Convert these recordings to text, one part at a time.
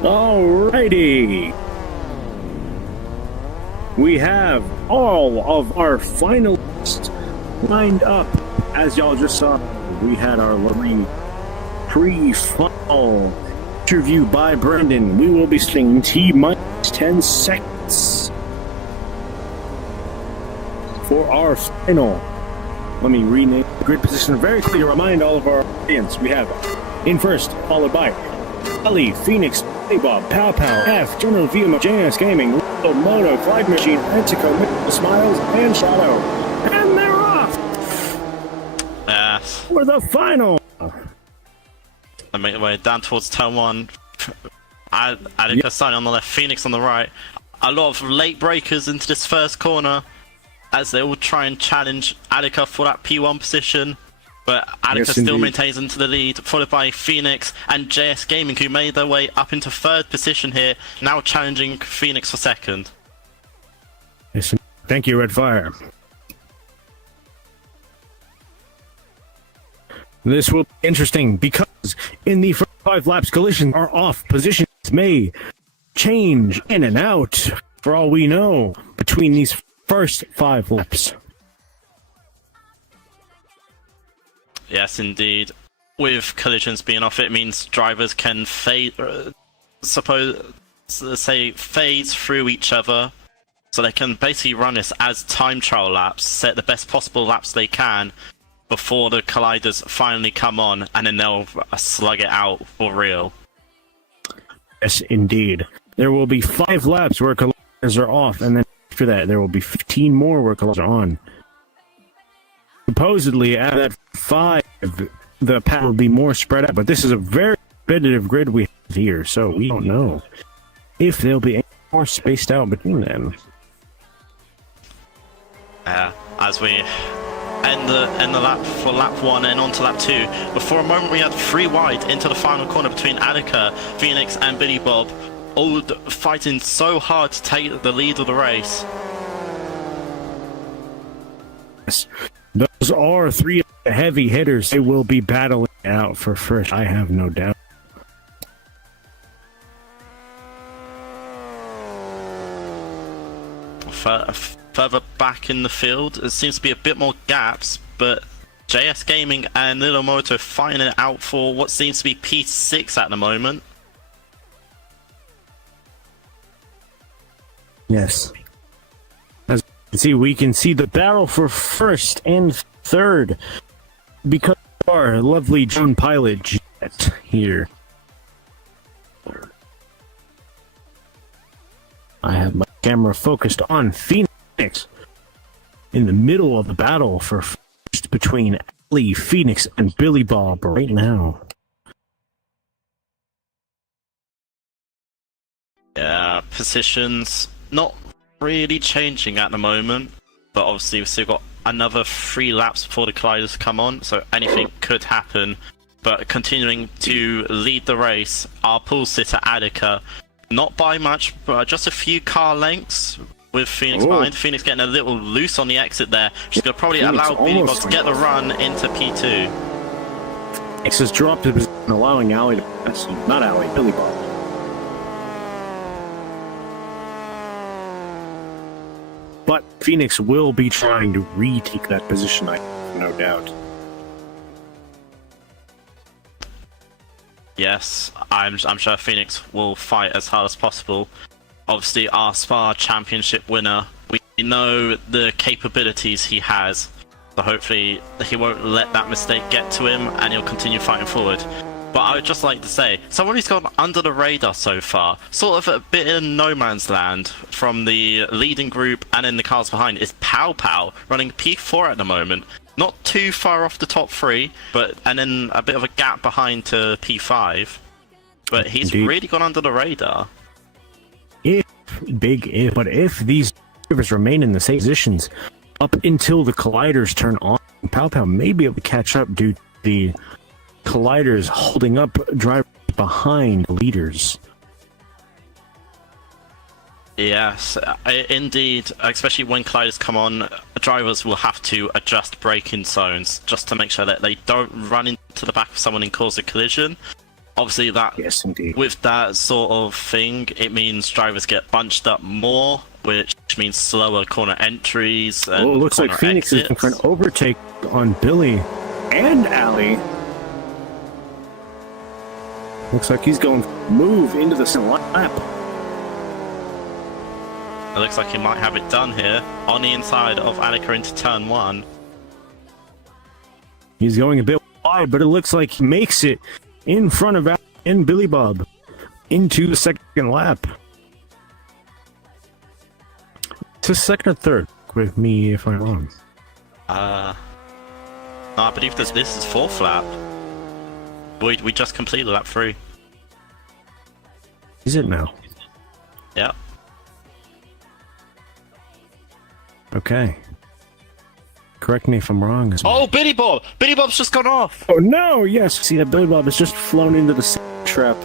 Alrighty. We have all of our finalists lined up. As y'all just saw, we had our lovely pre-final interview by Brandon. We will be singing T-minus 10 seconds for our final. Let me rename the grid position very clearly to remind all of our audience. We have in first, followed by Ellie, Phoenix, Bob, Pow Pow, F, General VM, JS Gaming, Little Moto, Flag Machine, Antico, Smiles, and Shadow. And they're off! For the final! I make the way down towards turn one. Alika starting on the left, Phoenix on the right. A lot of late breakers into this first corner as they all try and challenge Alika for that P1 position. But Alika still maintains into the lead, followed by Phoenix and JS Gaming, who made their way up into third position here, now challenging Phoenix for second. Yes, thank you, Red Fire. This will be interesting because in the first 5 laps, collisions are off. Positions may change in and out, for all we know, between these first 5 laps. Yes, indeed. With collisions being off, it means drivers can phase through each other, so they can basically run this as time trial laps, set the best possible laps they can before the colliders finally come on, and then they'll slug it out for real. Yes, indeed. There will be 5 laps where colliders are off, and then after that, there will be 15 more where colliders are on. Supposedly, at that 5, the path will be more spread out, but this is a very competitive grid we have here, so we don't know if there'll be any more spaced out between them. As we end the lap for lap 1 and on to lap 2. But for a moment we had 3 wide into the final corner between Alika, Phoenix and Billy Bob, all fighting so hard to take the lead of the race. Yes, those are 3 heavy hitters. They will be battling out for first, I have no doubt. Further back in the field, there seems to be a bit more gaps, but JS Gaming and Little Moto fighting it out for what seems to be P6 at the moment. Yes. As you can see, we can see the battle for first and third because of our lovely drone pilot jet here. I have my camera focused on Phoenix in the middle of the battle for first between Ali, Phoenix, and Billy Bob right now. Yeah, positions not really changing at the moment, but obviously we've still got another 3 laps before the colliders come on, so anything could happen. But continuing to lead the race, our pool sitter Alika, not by much, but just a few car lengths with Phoenix behind. Phoenix getting a little loose on the exit there. She's going to probably allow Billy Bob to get the run into P2. Phoenix has dropped his position, allowing Ali to pass. Not Ali, Billy Bob. But Phoenix will be trying to retake that position, I have no doubt. Yes, I'm sure Phoenix will fight as hard as possible. Obviously, our Spa Championship winner, we know the capabilities he has, so hopefully he won't let that mistake get to him and he'll continue fighting forward. But I would just like to say, someone who's gone under the radar so far, sort of a bit in no man's land from the leading group and in the cars behind, is Pow Pow, running P4 at the moment. Not too far off the top 3, and then a bit of a gap behind to P5. But he's really gone under the radar. But if these drivers remain in the same positions up until the colliders turn on, Pow Pow may be able to catch up due to the colliders holding up drivers behind leaders. Yes, indeed, especially when colliders come on, drivers will have to adjust braking zones just to make sure that they don't run into the back of someone and cause a collision. Obviously, Yes, indeed. with that sort of thing, it means drivers get bunched up more, which means slower corner entries. And Oh, it looks like corner Phoenix is exits. for an overtake on Billy and Ali. Looks like he's going to move into the second lap. It looks like he might have it done here on the inside of Alika into turn 1. He's going a bit wide, but it looks like he makes it in front of Ali and Billy Bob into the second lap. It's his second or third, with me if I'm wrong. No, I believe this is 4th lap. We just completed lap 3. Is it now? Yep. Okay. Correct me if I'm wrong. Oh, Billy Bob! Billy Bob's just gone off! Oh no! Yes, see that Billy Bob has just flown into the trap.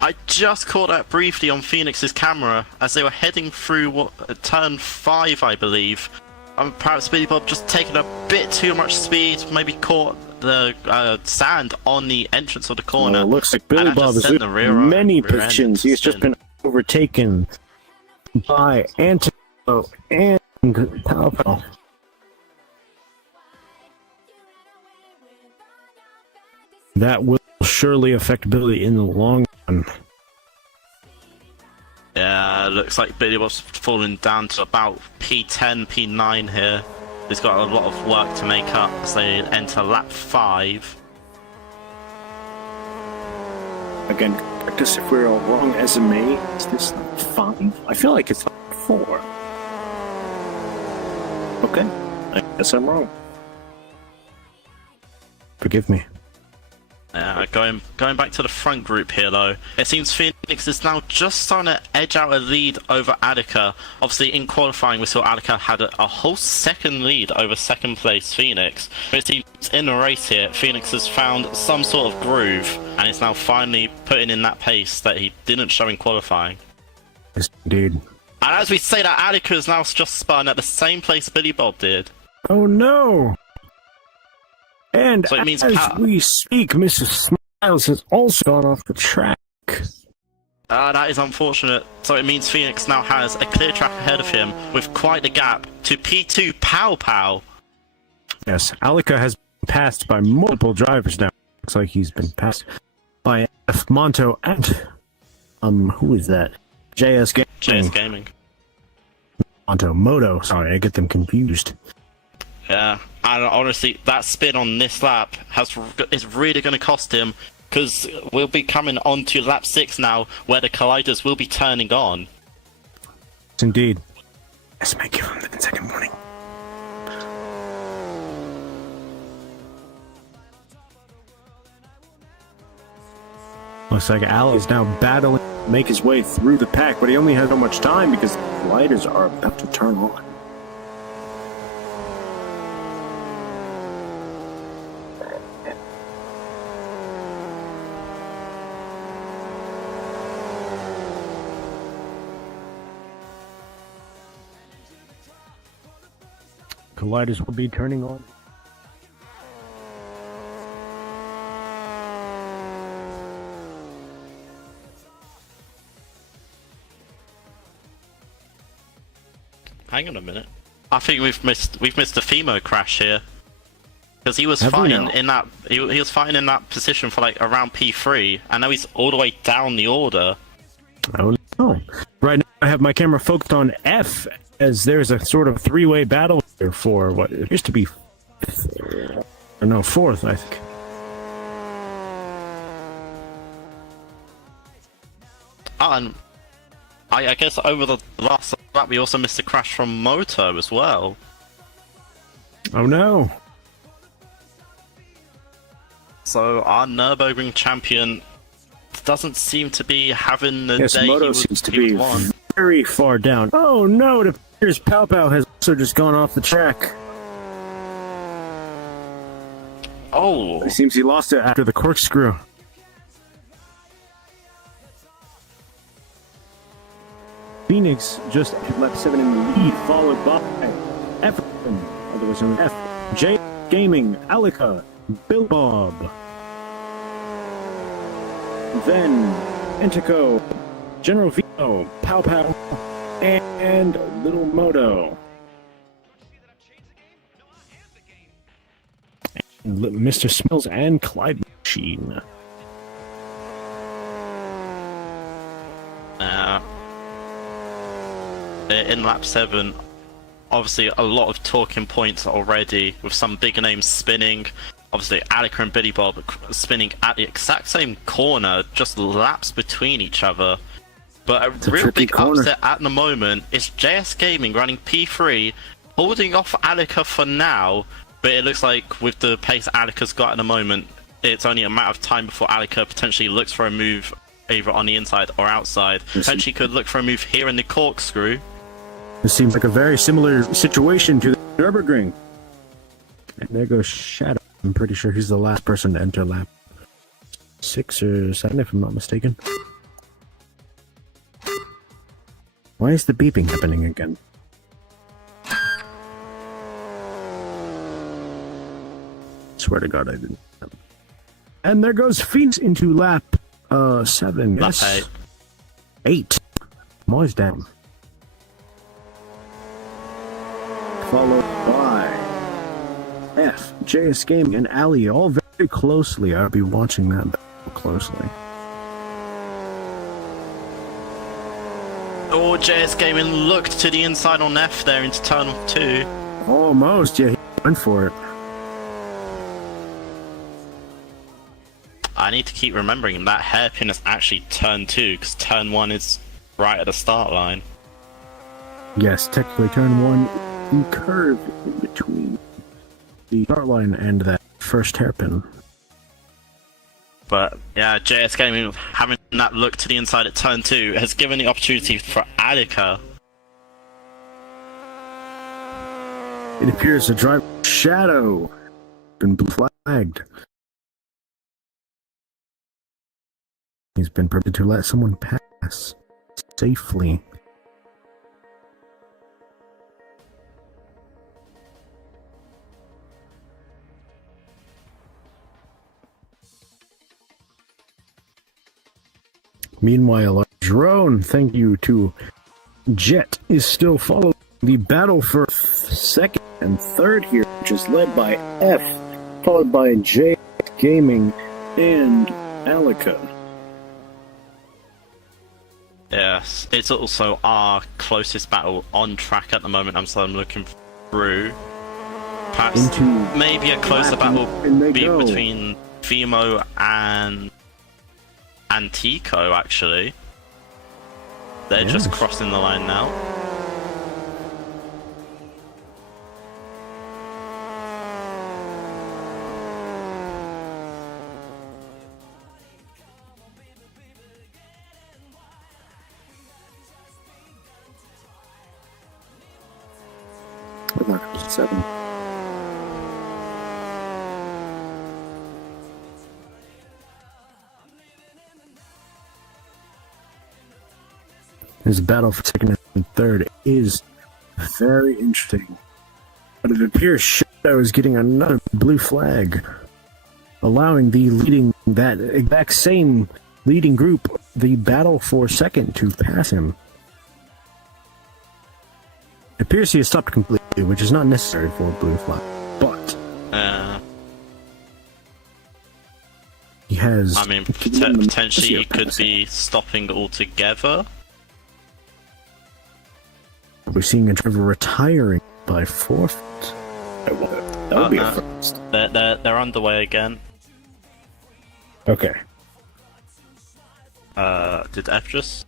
I just caught that briefly on Phoenix's camera as they were heading through turn 5, I believe. Perhaps Billy Bob just taking a bit too much speed, maybe caught the sand on the entrance of the corner. Well, it looks like Billy Bob is in many positions. He's just been overtaken by Antonio and Pow Pow. That will surely affect Billy in the long run. Yeah, looks like Billy Bob's falling down to about P10, P9 here. He's got a lot of work to make up as they enter lap 5. Again, correct us if we're all wrong. Ezume, is this lap 5? I feel like it's lap 4. Okay, I guess I'm wrong. Forgive me. Yeah, going back to the front group here though, it seems Phoenix is now just starting to edge out a lead over Attica. Obviously in qualifying we saw Attica had a whole second lead over second place Phoenix. But it seems in the race here, Phoenix has found some sort of groove and is now finally putting in that pace that he didn't show in qualifying. Yes, indeed. And as we say that, Attica is now just spun at the same place Billy Bob did. Oh no! And So it means as we speak, Mrs. Smiles has also gone off the track. That is unfortunate. So it means Phoenix now has a clear track ahead of him with quite a gap to P2 Pow Pow. Yes, Alika has been passed by multiple drivers now. Looks like he's been passed by F. Monto and who is that? JS Gaming. JS Gaming. Monto Moto. Sorry, I get them confused. Yeah, and honestly, that spin on this lap is really going to cost him, because we'll be coming on to lap 6 now, where the colliders will be turning on. Yes, indeed. Yes, may give him the 10-second warning. Looks like Al is now battling to make his way through the pack, but he only has so much time because the colliders are about to turn on. Colliders will be turning on. Hang on a minute. I think we've missed a Fimo crash here, because he was Have we fighting now? in that he was fighting in that position for like around P3, and now he's all the way down the order. Oh no. Right now I have my camera focused on F, as there's a sort of three-way battle here for what appears to be fourth, I think. And I guess over the last lap we also missed a crash from Moto as well. Oh no. So our Nürburgring champion doesn't seem to be having the Yes, day Moto he would, seems to he would be want. very far down. Oh no, it appears Pow Pow has also just gone off the track. Oh, It seems he lost it after the corkscrew. Phoenix just at lap 7 in the lead, followed by Everton, otherwise known as F, J Gaming, Alika, Bill Bob, then Entico, General Vito, Pow Pow, and Little Moto. And Mr. Smells and Clyde Machine. In lap 7, obviously a lot of talking points already, with some bigger names spinning. Obviously Alika and Billy Bob spinning at the exact same corner, just laps between each other. But a real big upset at the moment is JS Gaming running P3, holding off Alika for now, but it looks like with the pace Alika's got at the moment, it's only a matter of time before Alika potentially looks for a move either on the inside or outside. Potentially could look for a move here in the corkscrew. This seems like a very similar situation to the Nürburgring. And there goes Shadow. I'm pretty sure he's the last person to enter lap 6 or 7, if I'm not mistaken. Why is the beeping happening again? Swear to God I didn't. And there goes Phoenix into lap 7. Lap Yes. 8. I'm always down. Followed by F, JS Gaming, and Ali, all very closely. I'll be watching that closely. Oh, JS Gaming looked to the inside on F there into turn 2. Almost, yeah, he went for it. I need to keep remembering that hairpin is actually turn 2, because turn 1 is right at the start line. Yes, technically turn 1, the curve in between the start line and that first hairpin. But yeah, JS Gaming having that look to the inside at turn 2 has given the opportunity for Alika. It appears the driver Shadow been flagged. He's been permitted to let someone pass safely. Meanwhile, our drone, thank you to Jet, is still following the battle for second and third here, which is led by F, followed by J Gaming and Alika. Yes, it's also our closest battle on track at the moment. I'm looking through. Perhaps maybe a closer battle be between Fimo and Antico, actually. They're just crossing the line now. With 7. This battle for second and third is very interesting. But it appears Shadow is getting another blue flag, allowing the that exact same leading group, the battle for second, to pass him. It appears he has stopped completely, which is not necessary for a blue flag, but he has. I mean, potentially he could be stopping altogether. We're seeing a driver retiring by forfeit. That would be a first. They're underway again. Okay. Did F just?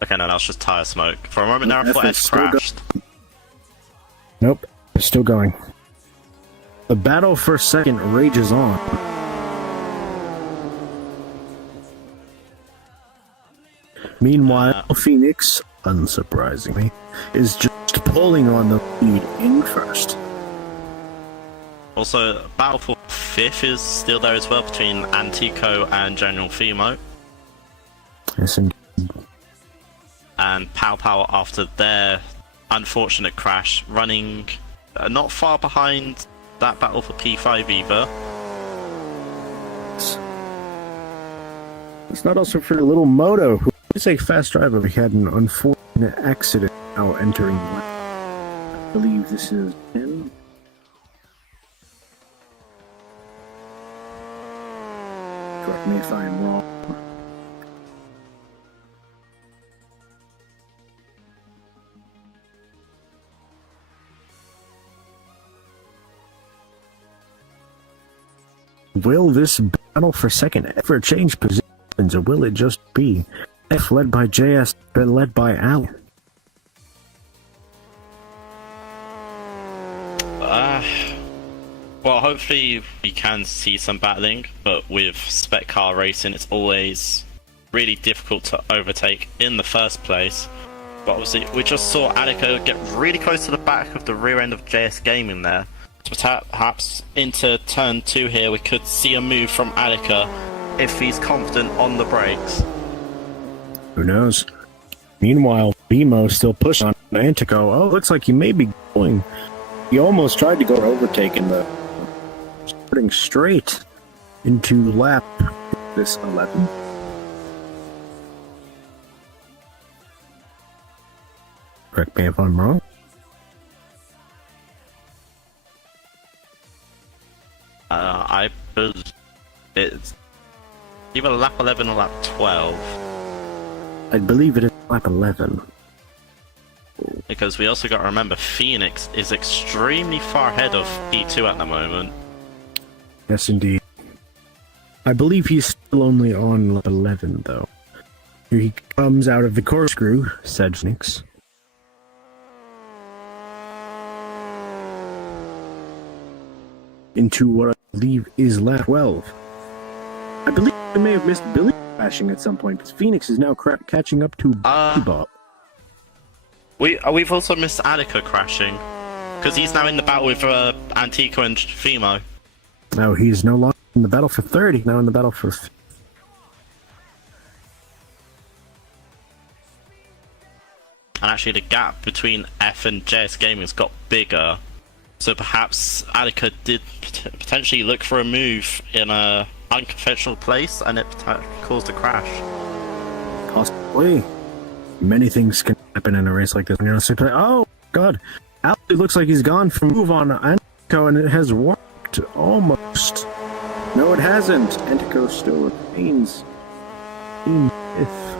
Okay, no, that's just tire smoke. For a moment there, I thought F crashed. Nope, it's still going. The battle for second rages on. Meanwhile, Phoenix, unsurprisingly, is just pulling on the lead in first. Also, battle for fifth is still there as well between Antico and General Fimo. Yes, indeed. And Pow Pow, after their unfortunate crash, running not far behind that battle for P5 either. It's not also for little Moto, who is a fast driver, but he had an unfortunate accident now entering lap. I believe this is 10. Correct me if I am wrong. Will this battle for second ever change positions, or will it just be F led by JS, then led by Al? Well, hopefully we can see some battling, but with spec car racing, it's always really difficult to overtake in the first place. But obviously, we just saw Attica get really close to the back of the rear end of JS Gaming there. So perhaps into turn 2 here, we could see a move from Attica if he's confident on the brakes. Who knows? Meanwhile, BMO still pushing on Antico. Oh, looks like he may be going. He almost tried to go overtake in the starting straight into lap this 11. Correct me if I'm wrong. I believe it's either lap 11 or lap 12. I believe it is lap 11. Because we also got to remember, Phoenix is extremely far ahead of P2 at the moment. Yes, indeed. I believe he's still only on lap 11, though. Here he comes out of the corkscrew, said Phoenix. Into what I believe is lap 12. I believe I may have missed Billy crashing at some point, because Phoenix is now catching up to Bob. We've also missed Attica crashing, because he's now in the battle with Antico and Fimo. No, he's no longer in the battle for third, he's now in the battle for fifth. And actually the gap between F and JS Gaming has got bigger. So perhaps Attica did potentially look for a move in a unconventional place, and it caused a crash. Possibly. Many things can happen in a race like this. You know, so oh god, Al looks like he's gone for move on Antico, and it has worked almost. No, it hasn't. Antico still remains in fifth.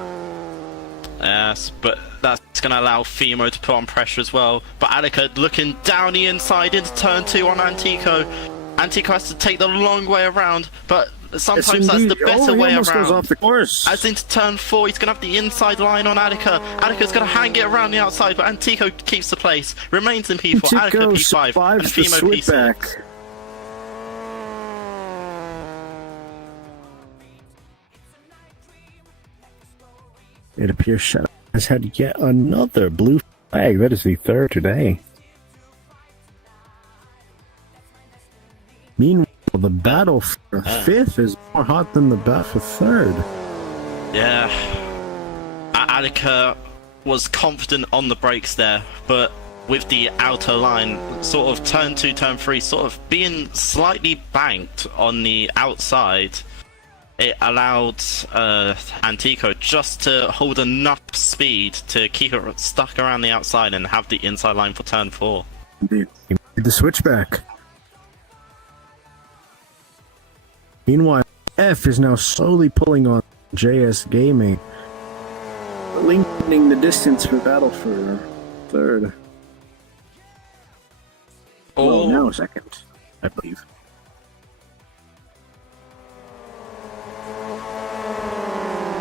Yes, but that's going to allow Fimo to put on pressure as well. But Attica looking down the inside into turn 2 on Antico. Antico has to take the long way around, but sometimes that's the better way around. Goes off the course. As into turn 4, he's going to have the inside line on Attica. Attica's going to hang it around the outside, but Antico keeps the place. Remains in P4, Attica P5, and Fimo P6. It appears Shadow has had yet another blue flag. That is the third today. Meanwhile, the battle for fifth is more hot than the battle for third. Yeah. Attica was confident on the brakes there, but with the outer line, sort of turn 2, turn 3, sort of being slightly banked on the outside, it allowed Antico just to hold enough speed to keep it stuck around the outside and have the inside line for turn 4. Indeed. He made the switchback. Meanwhile, F is now slowly pulling on JS Gaming, lengthening the distance for battle for third. Oh, well, now second, I believe.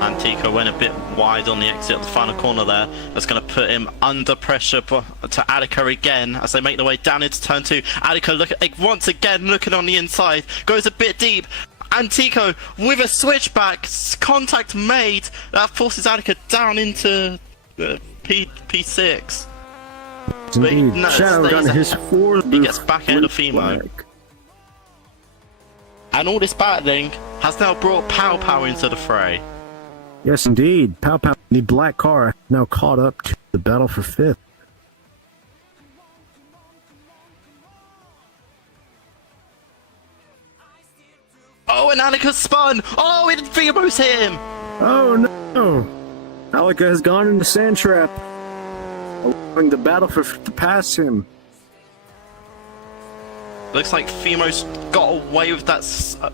Antico went a bit wide on the exit of the final corner there. That's going to put him under pressure to Attica again as they make their way down into turn 2. Attica once again looking on the inside, goes a bit deep. Antico with a switchback, contact made. That forces Attica down into P6. But Shadow got his fourth. He gets back ahead of Fimo. And all this battling has now brought Pow into the fray. Yes, indeed. Pow, the black car, now caught up to the battle for fifth. Oh, and Attica spun! Oh, and Fimo's hit him! Oh no! Alika has gone into sand trap, allowing the battle for to pass him. Looks like Femo's got away with that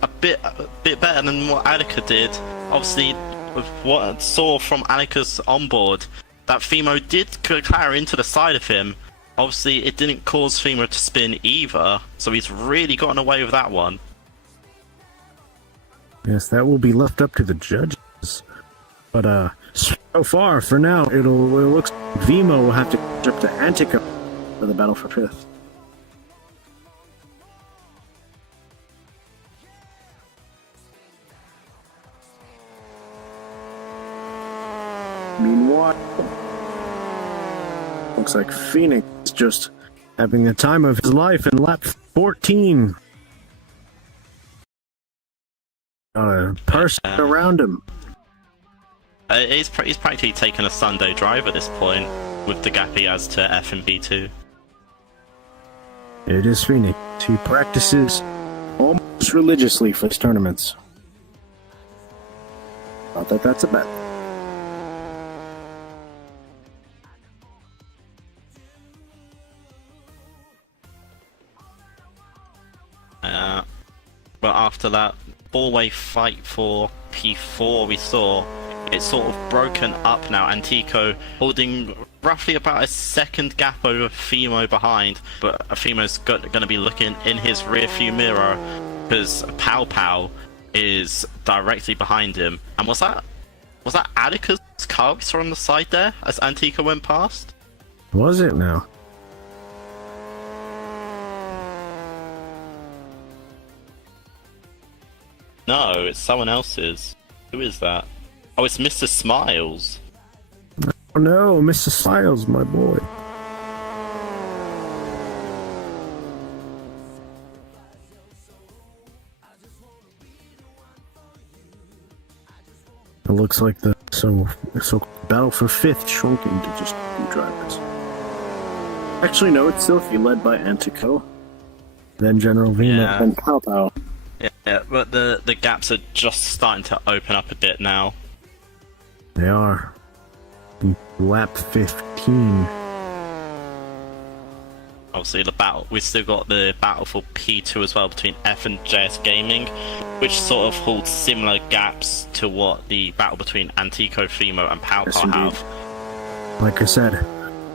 a bit better than what Alika did. Obviously, with what I saw from Alika's onboard, that Femo did clear into the side of him. Obviously, it didn't cause Femo to spin either, so he's really gotten away with that one. Yes, that will be left up to the judges. But so far, for now, it looks like Vimo will have to catch up to Antica for the battle for fifth. Meanwhile, looks like Phoenix is just having the time of his life in lap 14. Got a person around him. He's practically taken a Sunday drive at this point with the gap he has to F and B2. It is Phoenix. He practices almost religiously for his tournaments. Not that that's a bet. But after that four-way fight for P4, we saw it's sort of broken up now. Antico holding roughly about a second gap over Femo behind, but Femo's going to be looking in his rear-view mirror because Pow Pow is directly behind him. And was that Attica's car we saw on the side there as Antico went past? Was it now? No, it's someone else's. Who is that? Oh, it's Mr. Smiles. Oh no, Mr. Smiles, my boy. It looks like the so battle for fifth shrunk into just two drivers. Actually, no, it's still led by Antico, then General Vina, and Pow Pow. Yeah, but the gaps are just starting to open up a bit now. They are. In lap 15. Obviously, we've still got the battle for P2 as well between F and JS Gaming, which sort of holds similar gaps to what the battle between Antico, Femo, and Pow Pow have. Like I said,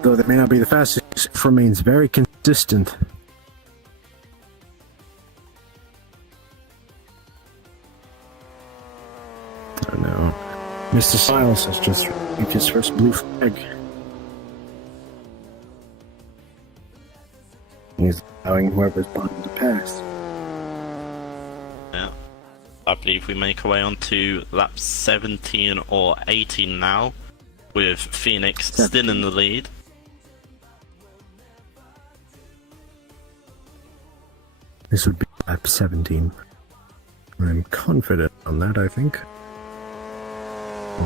though they may not be the fastest, it remains very consistent. Oh no. Mr. Silas has just received his first blue flag. He's allowing whoever's behind to pass. Yeah. I believe we make our way on to lap 17 or 18 now, with Phoenix still in the lead. This would be lap 17. I'm confident on that, I think.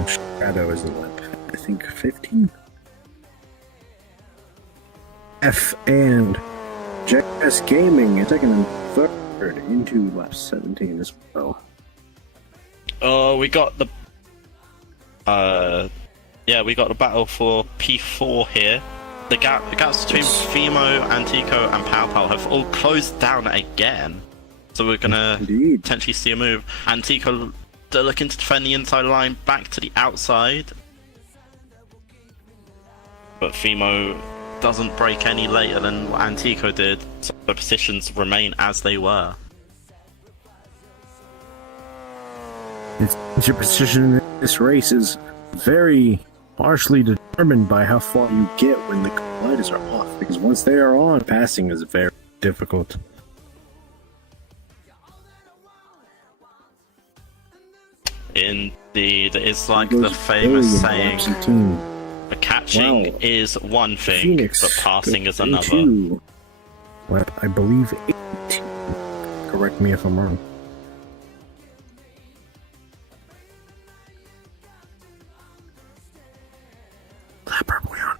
Shadow is in lap, I think, 15. F and JS Gaming is second and third into lap 17 as well. Oh, we got the we got the battle for P4 here. The gaps between Femo, Antico, and Pow Pow have all closed down again. So we're gonna potentially see a move. Antico looking to defend the inside line back to the outside, but Femo doesn't break any later than what Antico did, so the positions remain as they were. Your position in this race is very partially determined by how far you get when the colliders are off, because once they are on, passing is very difficult. Indeed, it's like the famous saying, the catching is one thing, Phoenix, but passing is another. Lap, I believe 8. Correct me if I'm wrong. Lap are we on?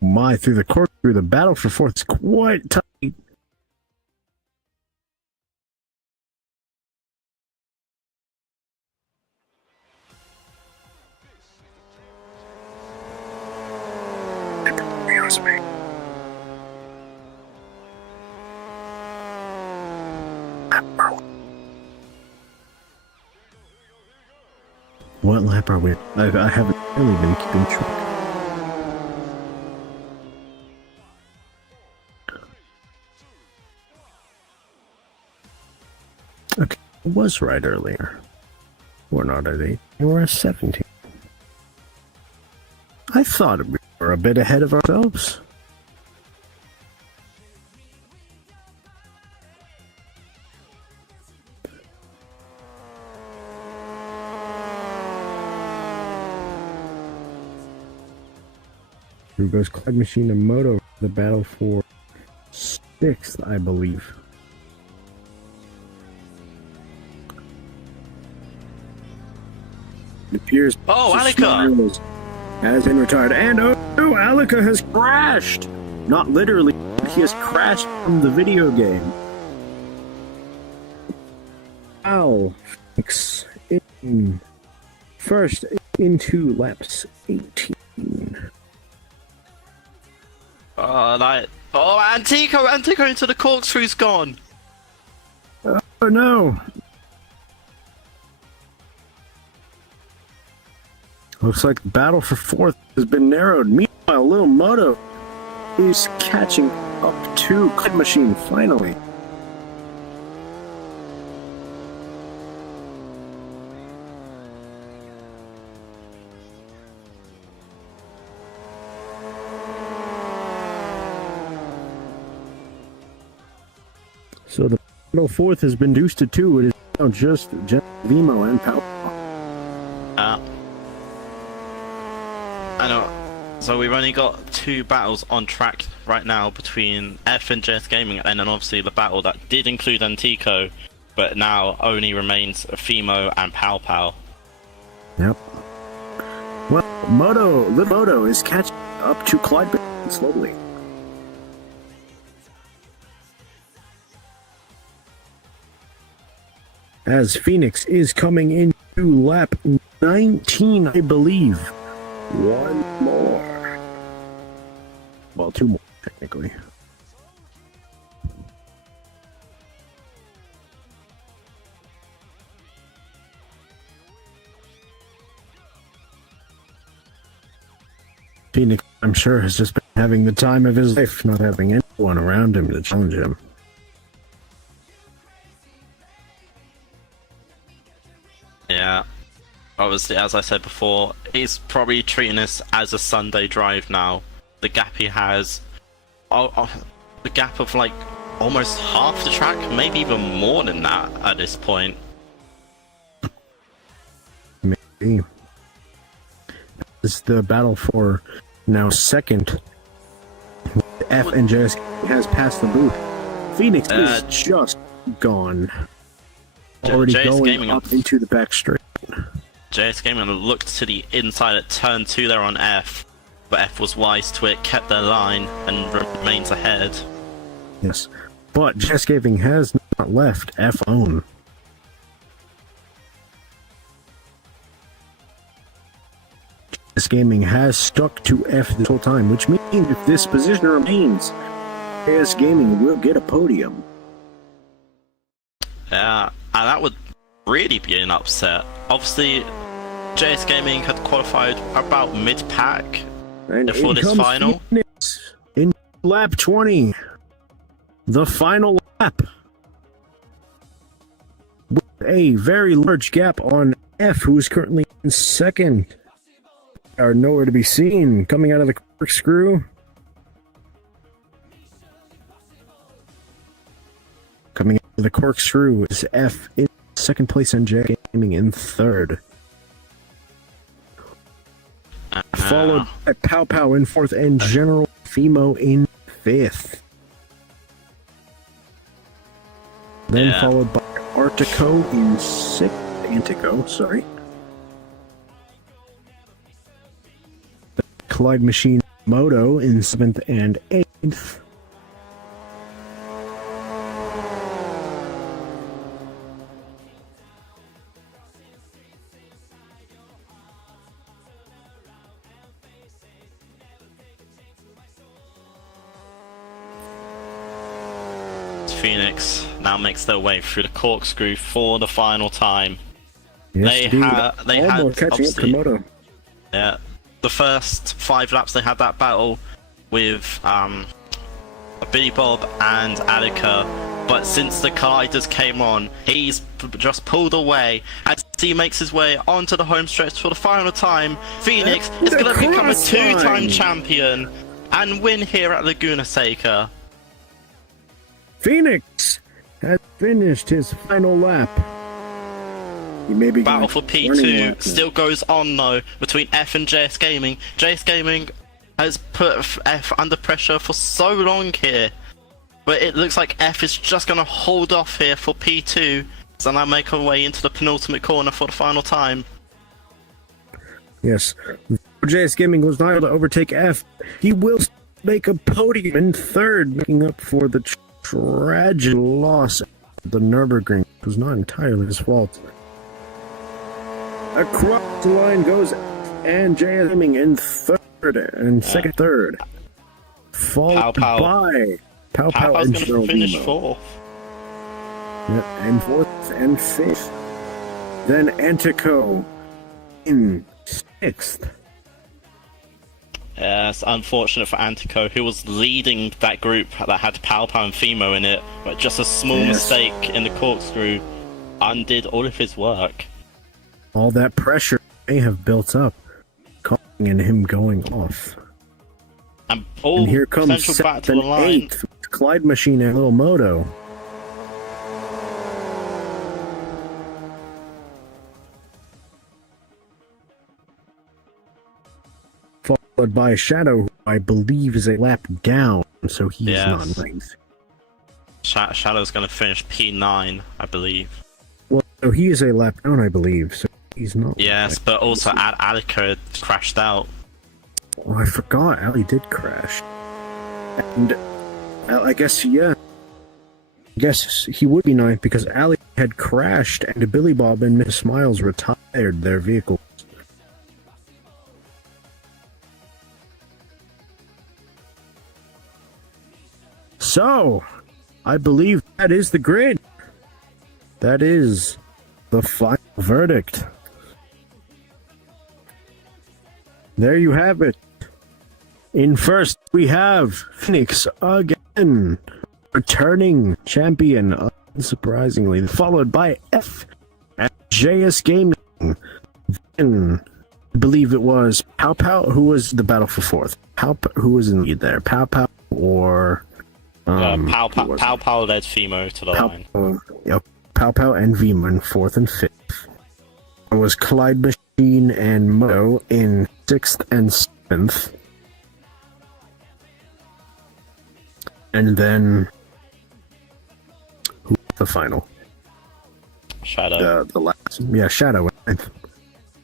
My, through the battle for fourth is quite tight. What lap are we? I haven't really been keeping track. Okay, I was right earlier. We're not at 8. We're at 17. I thought we were a bit ahead of ourselves. Here goes Clyde Machine and Moto, the battle for 6th, I believe. It appears. Oh, Alika! Has been retired, and Alika has crashed! Not literally, he has crashed from the video game. In first into laps 18. Antico into the corkscrew's gone. Oh no! Looks like the battle for 4th has been narrowed. Meanwhile, Little Moto is catching up to Clyde Machine finally. So the battle 4th has been reduced to 2. It is now just Vimo and Pau. I know. So we've only got 2 battles on track right now between F and JS Gaming, and then obviously the battle that did include Antico, but now only remains Fimo and Pau Pau. Yep. Well, Little Moto is catching up to Clyde slowly. As Phoenix is coming into lap 19, I believe. One more. Well, 2 more, technically. Phoenix, I'm sure, has just been having the time of his life, not having anyone around him to challenge him. Yeah. Obviously, as I said before, he's probably treating this as a Sunday drive now. The gap he has, the gap of like almost half the track, maybe even more than that at this point. Maybe. This is the battle for now 2nd. F and JS has passed the booth. Phoenix is just gone. Already going up into the back straight. JS Gaming looked to the inside at turn 2 there on F, but F was wise to it, kept their line, and remains ahead. Yes, but JS Gaming has not left F alone. JS Gaming has stuck to F this whole time, which means if this position remains, JS Gaming will get a podium. Yeah, and that would really be an upset. Obviously, JS Gaming had qualified about mid-pack before this final. Phoenix in lap 20, the final lap, with a very large gap on F, who is currently in 2nd. Are nowhere to be seen coming out of the corkscrew. Coming out of the corkscrew is F in 2nd place and JS Gaming in 3rd. Followed by Pau Pau in 4th and General Fimo in 5th. Then followed by Artico in 6th. Antico, sorry. Clyde Machine Moto in 7th and 8th. Phoenix now makes their way through the corkscrew for the final time. Yes, They had almost catching up to obviously, Moto. yeah, the first 5 laps they had that battle with Billy Bob and Attica, but since the colliders came on, he's just pulled away as he makes his way onto the home stretch for the final time. Phoenix is going to become a 2-time champion and win here at Laguna Seca. Phoenix has finished his final lap. He may be Battle for P2 still goes on though between F and JS Gaming. JS Gaming has put F under pressure for so long here, but it looks like F is just going to hold off here for P2, so now make our way into the penultimate corner for the final time. Yes, JS Gaming was not able to overtake F. He will make a podium in third, making up for the tragic loss at the Nürburgring. It was not entirely his fault. Across the line goes and JS Gaming in third and second third. Followed by Pow Pow's and going to finish Geronimo. fourth. Yep, and fourth and fifth. Then Antico in sixth. Yeah, it's unfortunate for Antico, who was leading that group that had Pow and Fimo in it, but just a small mistake in the corkscrew undid all of his work. All that pressure may have built up, causing in him going off. And here comes central back to seventh the and line. eighth, Clyde Machine and Little Moto. Followed by Shadow, who I believe is a lap down, so he's not ninth. Shadow's going to finish P9, I believe. Well, so he is a lap down, I believe, so he's not. Yes, but also Attica crashed out. Oh, I forgot. Ali did crash. And I guess, yeah. I guess he would be ninth because Ali had crashed and Billy Bob and Miss Smiles retired their vehicles. So, I believe that is the grid. That is the final verdict. There you have it. In first, we have Phoenix again, returning champion, unsurprisingly, followed by F and JS Gaming. Then, I believe it was Pow Pow, who was the battle for fourth. Who was in the lead there? Pow Pow or... Pow led Fimo to the line. Yep, Pow Pow and Vima in fourth and fifth. It was Clyde Machine and Moto in sixth and seventh. And then, who was the final? Shadow. The last, Shadow.